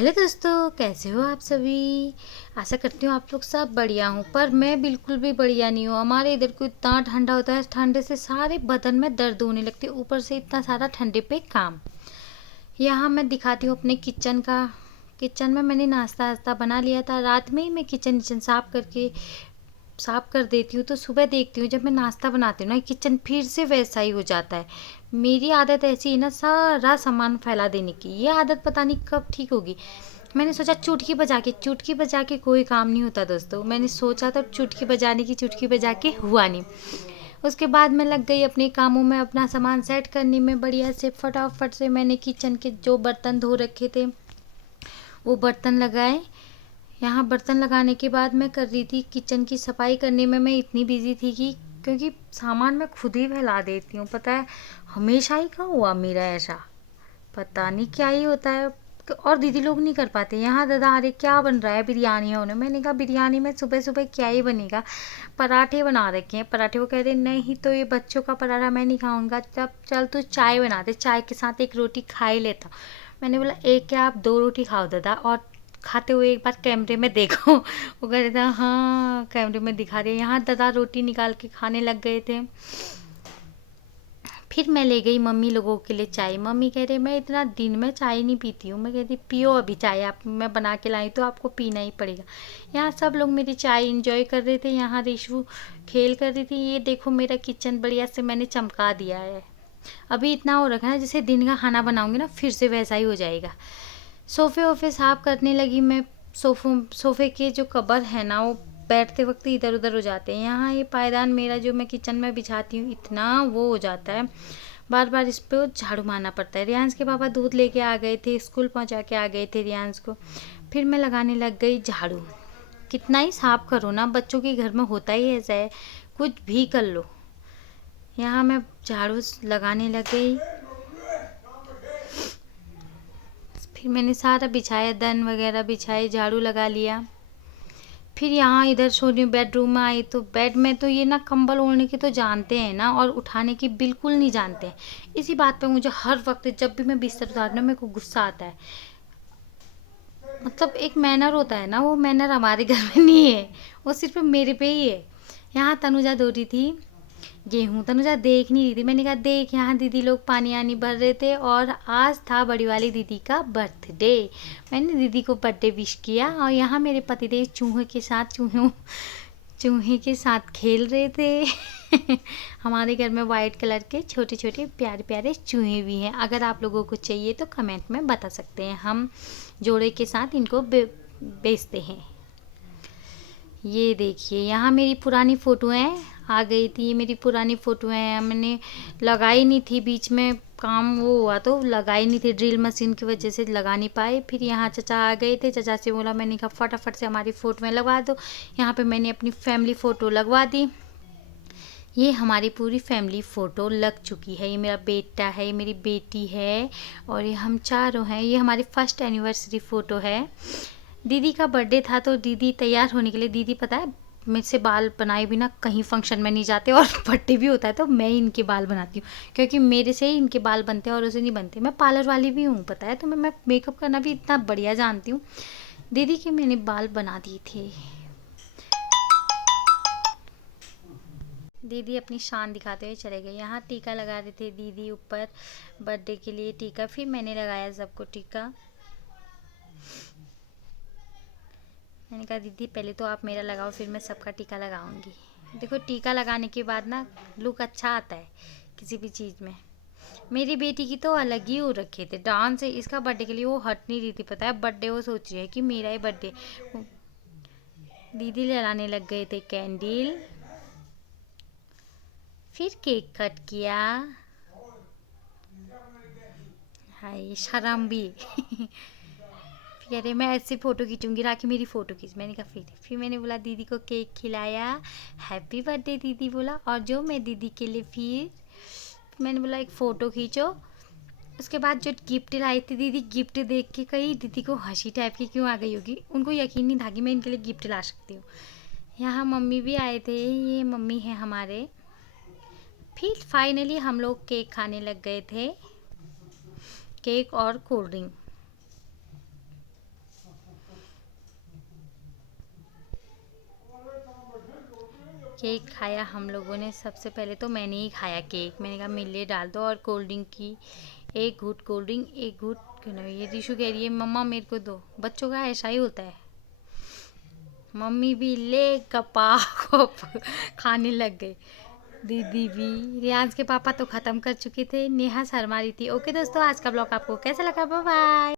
Hello दोस्तों, कैसे हो आप सभी। आशा करती हूँ आप लोग सब बढ़िया हों, पर मैं बिल्कुल भी बढ़िया नहीं हूँ। हमारे इधर को इतना ठंडा होता है, ठंडे से सारे बदन में दर्द होने लगती है, ऊपर से इतना सारा ठंडे पे काम। यहाँ मैं दिखाती हूँ अपने किचन का। किचन में मैंने नाश्ता वास्ता बना लिया था, रात में ही मैं किचन साफ कर देती हूँ। तो सुबह देखती हूँ जब मैं नाश्ता बनाती हूँ ना, किचन फिर से वैसा ही हो जाता है। मेरी आदत ऐसी है ना, सारा सामान फैला देने की। ये आदत पता नहीं कब ठीक होगी। मैंने सोचा चुटकी बजा के कोई काम नहीं होता दोस्तों। मैंने सोचा तो चुटकी बजाने की, चुटकी बजा के हुआ नहीं। उसके बाद मैं लग गई अपने कामों में, अपना सामान सेट करने में। बढ़िया से फटाफट से मैंने किचन के जो बर्तन धो रखे थे वो बर्तन लगाए। यहाँ बर्तन लगाने के बाद मैं कर रही थी किचन की सफाई करने में। मैं इतनी बिजी थी कि क्योंकि सामान मैं खुद ही फैला देती हूँ, पता है। हमेशा ही कहाँ हुआ मेरा ऐसा, पता नहीं क्या ही होता है। और दीदी लोग नहीं कर पाते। यहाँ दादा, अरे क्या बन रहा है, बिरयानी है उन्हें। मैंने कहा बिरयानी में सुबह सुबह क्या ही बनेगा, पराठे बना रखे हैं पराठे। वो कह रहे नहीं, तो ये बच्चों का पराठा मैं नहीं खाऊंगा। तब चल तू चाय बना दे, चाय के साथ एक रोटी खा ही लेता। मैंने बोला एक क्या, आप 2 रोटी खाओ दादा, और खाते हुए एक बार कैमरे में देखो। वो कह रहे थे हाँ कैमरे में दिखा रहे। यहाँ दादा रोटी निकाल के खाने लग गए थे। फिर मैं ले गई मम्मी लोगों के लिए चाय। मम्मी कह रहे मैं इतना दिन में चाय नहीं पीती हूँ। मैं कहती पियो अभी चाय, आप मैं बना के लाई तो आपको पीना ही पड़ेगा। यहाँ सब लोग मेरी चाय इंजॉय कर रहे थे। यहाँ रिशु खेल कर रही थी। ये देखो मेरा किचन बढ़िया से मैंने चमका दिया है। अभी इतना हो रखा है जैसे दिन का खाना बनाऊंगी ना, फिर से वैसा ही हो जाएगा। सोफ़े वोफ़े साफ़ करने लगी मैं। सोफ़े के जो कवर है ना, वो बैठते वक्त इधर उधर हो जाते हैं। यहाँ ये पायदान मेरा जो मैं किचन में बिछाती हूँ, इतना वो हो जाता है, बार बार इस पे झाड़ू मारना पड़ता है। रियांश के पापा दूध लेके आ गए थे, स्कूल पहुँचा के आ गए थे रियांश को। फिर मैं लगाने लग गई झाड़ू। कितना ही साफ करो ना, बच्चों के घर में होता ही ऐसा है, कुछ भी कर लो। यहाँ मैं झाड़ू लगाने लग गई। फिर मैंने सारा बिछाया, दन वगैरह बिछाए, झाड़ू लगा लिया। फिर यहाँ इधर सो रही हूँ, बेडरूम में आई तो बेड में तो ये ना कंबल ओढ़ने की तो जानते हैं ना, और उठाने की बिल्कुल नहीं जानते हैं। इसी बात पे मुझे हर वक्त जब भी मैं बिस्तर उतारती हूँ मेरे को गुस्सा आता है। मतलब एक मैनर होता है ना, वो मैनर हमारे घर में नहीं है, वो सिर्फ मेरे पे ही है। यहाँ तनुजा धो रही थी गेहूँ। तनुजा देख नहीं रही थी। मैंने कहा देख, यहाँ दीदी लोग पानी आनी भर रहे थे और आज था बड़ी वाली दीदी का बर्थडे। मैंने दीदी को बर्थडे विश किया और यहाँ मेरे पतिदेव चूहे के साथ खेल रहे थे। हमारे घर में वाइट कलर के छोटे छोटे प्यारे प्यारे चूहे भी हैं। अगर आप लोगों को चाहिए तो कमेंट में बता सकते हैं, हम जोड़े के साथ इनको बेचते हैं। ये देखिए यहाँ मेरी पुरानी फ़ोटोएँ आ गई थी। ये मेरी पुरानी फ़ोटोएँ हैं, मैंने लगाई नहीं थी, बीच में काम वो हुआ तो लगाई नहीं थी, ड्रिल मशीन की वजह से लगा नहीं पाए। फिर यहाँ चचा आ गए थे, चचा से बोला, मैंने कहा फटाफट से हमारी फ़ोटोएँ लगवा दो। यहाँ पे मैंने अपनी फैमिली फ़ोटो लगवा दी। ये हमारी पूरी फैमिली फ़ोटो लग चुकी है। ये मेरा बेटा है, ये मेरी बेटी है और ये हम चारों हैं। ये हमारी फर्स्ट एनिवर्सरी फ़ोटो है। दीदी का बर्थडे था तो दीदी तैयार होने के लिए, दीदी पता है मेरे से बाल बनाए बिना कहीं फंक्शन में नहीं जाते, और बर्थडे भी होता है तो मैं ही इनके बाल बनाती हूँ, क्योंकि मेरे से ही इनके बाल बनते हैं और उसे नहीं बनते। मैं पार्लर वाली भी हूँ पता है, तो मैं मेकअप करना भी इतना बढ़िया जानती हूँ। दीदी के मैंने बाल बना दिए थे। दीदी अपनी शान दिखाते हुए चले गए। यहाँ टीका लगा रहे थे दीदी ऊपर बर्थडे के लिए टीका। फिर मैंने लगाया सबको टीका। मैंने कहा दीदी पहले तो आप मेरा लगाओ, फिर मैं सबका टीका लगाऊंगी। देखो टीका लगाने के बाद ना लुक अच्छा आता है किसी भी चीज़ में। मेरी बेटी की तो अलग ही हो रखे थे डांस। इसका बर्थडे के लिए वो हट नहीं रही थी पता है। बर्थडे वो सोच रही है कि मेरा ही बर्थडे। दीदी जलाने लग गए थे कैंडल। फिर केक कट किया। हाय शर्म भी। कह रहे मैं ऐसे फ़ोटो खींचूंगी, राखी मेरी फ़ोटो खींच। मैंने कहा फिर मैंने बोला दीदी को केक खिलाया, हैप्पी बर्थडे दीदी बोला। और जो मैं दीदी के लिए फिर मैंने बोला एक फ़ोटो खींचो। उसके बाद जो गिफ्ट लाई थी दीदी, गिफ्ट देख के कहीं दीदी को हंसी टाइप की क्यों आ गई होगी। उनको यकीन नहीं था कि मैं इनके लिए गिफ्ट ला सकती हूँ। यहाँ मम्मी भी आए थे, ये मम्मी है हमारे। फिर फाइनली हम लोग केक खाने लग गए थे, केक और कोल्ड ड्रिंक। केक खाया हम लोगों ने। सबसे पहले तो मैंने ही खाया केक। मैंने कहा मिले डाल दो, और कोल्ड ड्रिंक की एक घूट कोल्ड ड्रिंक, एक घूट क्यों ना। ये रीशु कह रही है मम्मा मेरे को दो। बच्चों का ऐसा ही होता है। मम्मी भी ले कपा को खाने लग गई। दीदी भी। रियांश के पापा तो ख़त्म कर चुके थे, नेहा शर्मा रही थी। ओके दोस्तों, आज का ब्लॉग आपको कैसा लगा? Bye bye.